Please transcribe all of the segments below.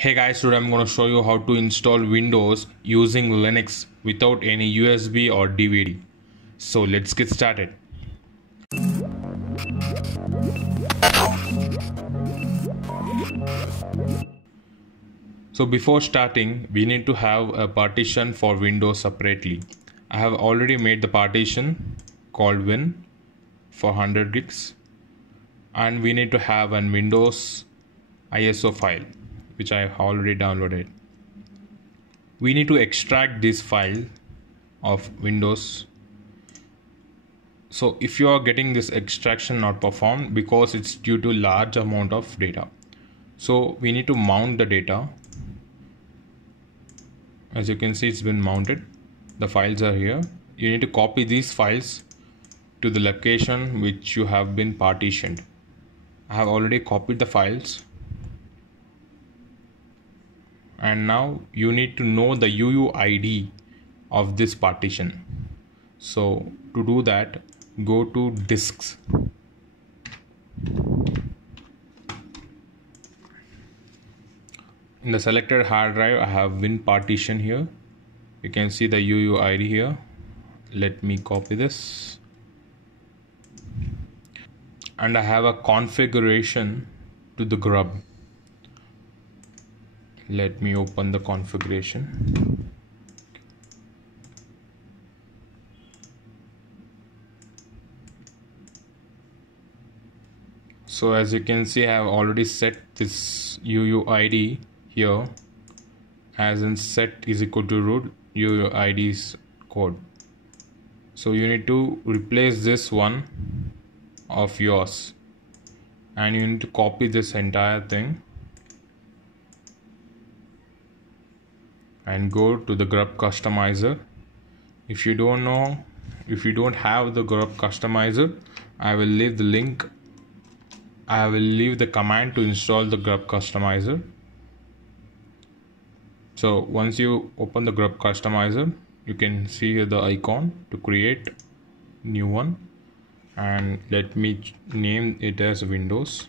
Hey guys, today I'm going to show you how to install Windows using Linux without any USB or DVD. So let's get started. So before starting, we need to have a partition for Windows separately. I have already made the partition called Win for 100 gigs, and we need to have an Windows ISO file which I have already downloaded. We need to extract this file of Windows. So if you are getting this extraction not performed because it's due to large amount of data, so we need to mount the data. As you can see, it's been mounted. The files are here. You need to copy these files to the location which you have been partitioned. I have already copied the files, and now you need to know the UUID of this partition. So to do that, go to disks. In the selected hard drive, I have Win partition here. You can see the UUID here. Let me copy this. And I have a configuration to the GRUB. Let me open the configuration. So as you can see, I have already set this UUID here as in set is equal to root UUID's code. So you need to replace this one of yours, and you need to copy this entire thing and go to the GRUB Customizer. If you don't have the GRUB Customizer, I will leave the link. I will leave the command to install the GRUB Customizer. So once you open the GRUB Customizer, you can see here the icon to create new one, and let me name it as Windows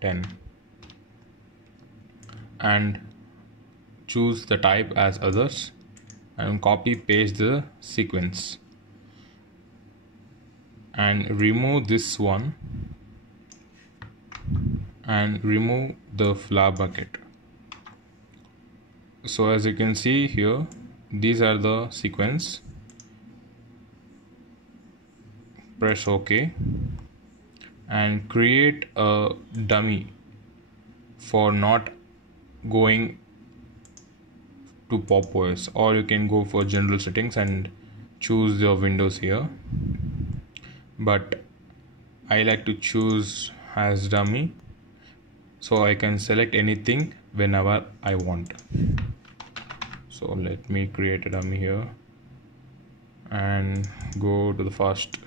10 and choose the type as others and copy paste the sequence and remove this one and remove the flower bucket. So as you can see here, these are the sequence. Press OK and create a dummy for not going to Pop OS, or you can go for general settings and choose your Windows here, but I like to choose as dummy so I can select anything whenever I want. So let me create a dummy here and go to the first.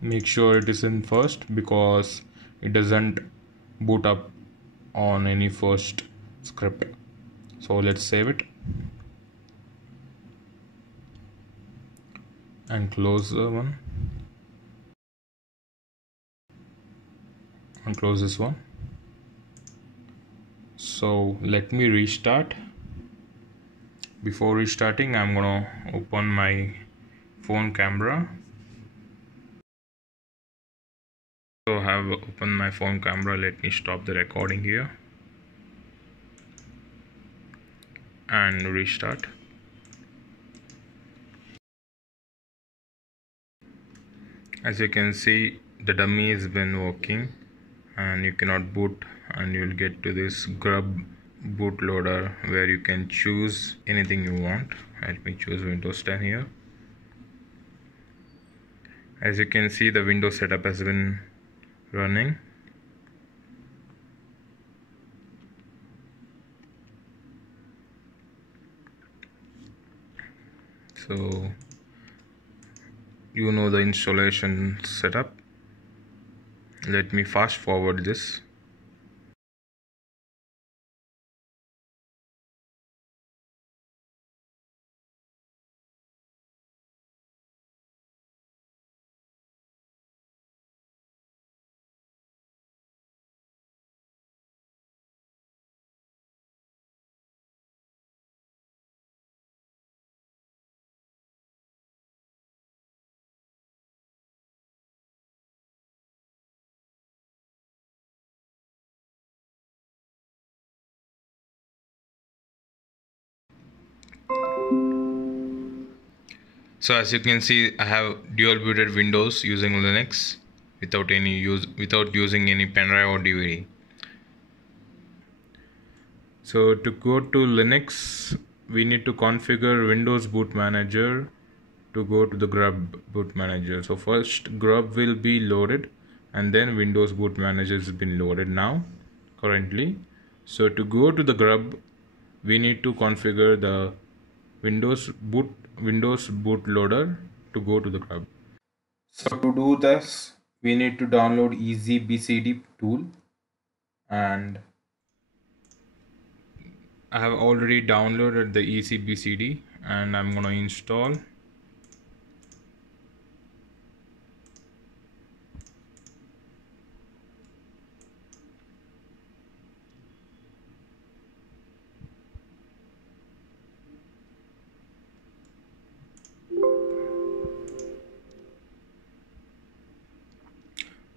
Make sure it is in first because it doesn't boot up on any first script. So let's save it and close the one and close this one. So let me restart. Before restarting, I'm gonna open my phone camera. So I have opened my phone camera. Let me stop the recording here and restart. As you can see, the dummy has been working and you cannot boot, and you'll get to this GRUB bootloader where you can choose anything you want. Let me choose Windows 10 here. As you can see, the Windows setup has been running. So you know the installation setup. Let me fast forward this. So as you can see, I have dual booted Windows using Linux without using any pen drive or DVD. So to go to Linux, we need to configure Windows Boot Manager to go to the GRUB Boot Manager. So first GRUB will be loaded and then Windows Boot Manager has been loaded now currently. So to go to the GRUB, we need to configure the Windows bootloader to go to the GRUB. So to do this, we need to download EasyBCD tool, and I have already downloaded the EasyBCD and I'm gonna install.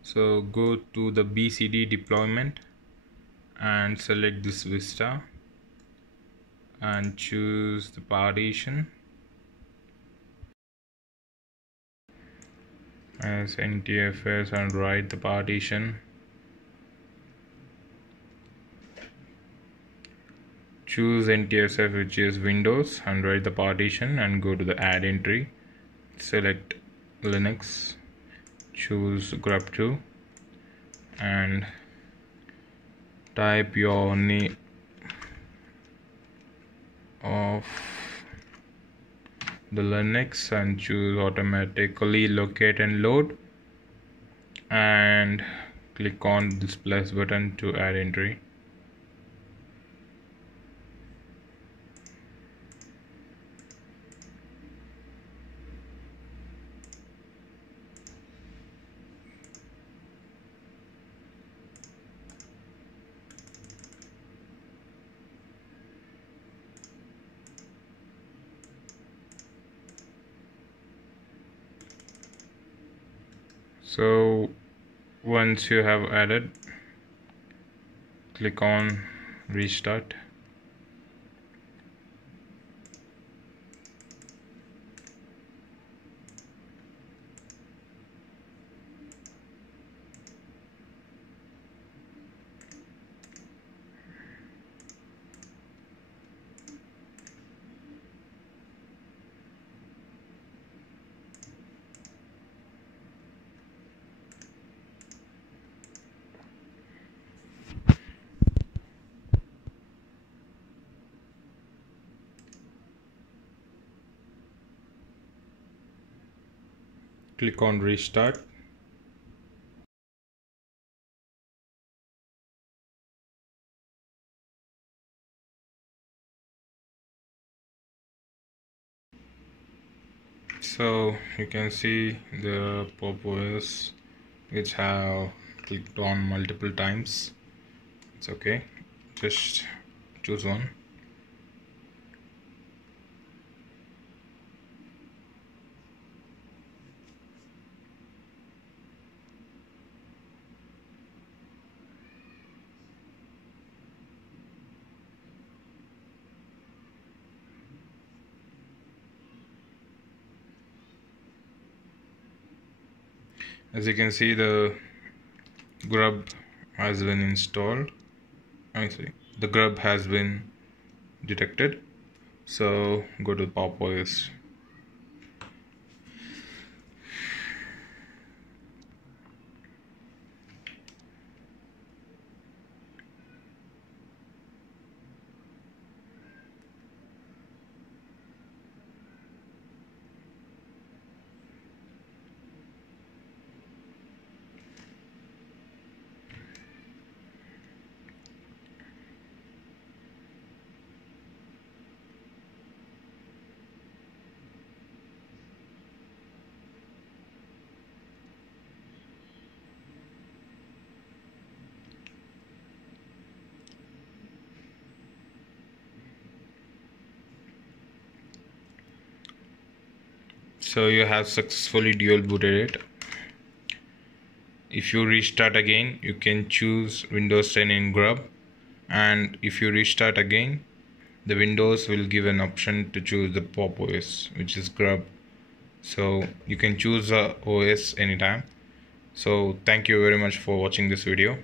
So go to the BCD deployment and select this Vista and choose the partition as ntfs and write the partition. Choose ntfs, which is Windows, and write the partition and go to the add entry. Select Linux, choose grub2 and type your name of the Linux and choose automatically locate and load and click on this plus button to add entry. So once you have added, click on restart. Click on restart. So you can see the Pop OS which have clicked on multiple times. It's okay, just choose one. As you can see, the GRUB has been installed. The GRUB has been detected. So go to Pop OS. So you have successfully dual booted it. If you restart again, you can choose Windows 10 in GRUB, and if you restart again, the Windows will give an option to choose the pop OS, which is GRUB. So you can choose OS anytime. So thank you very much for watching this video.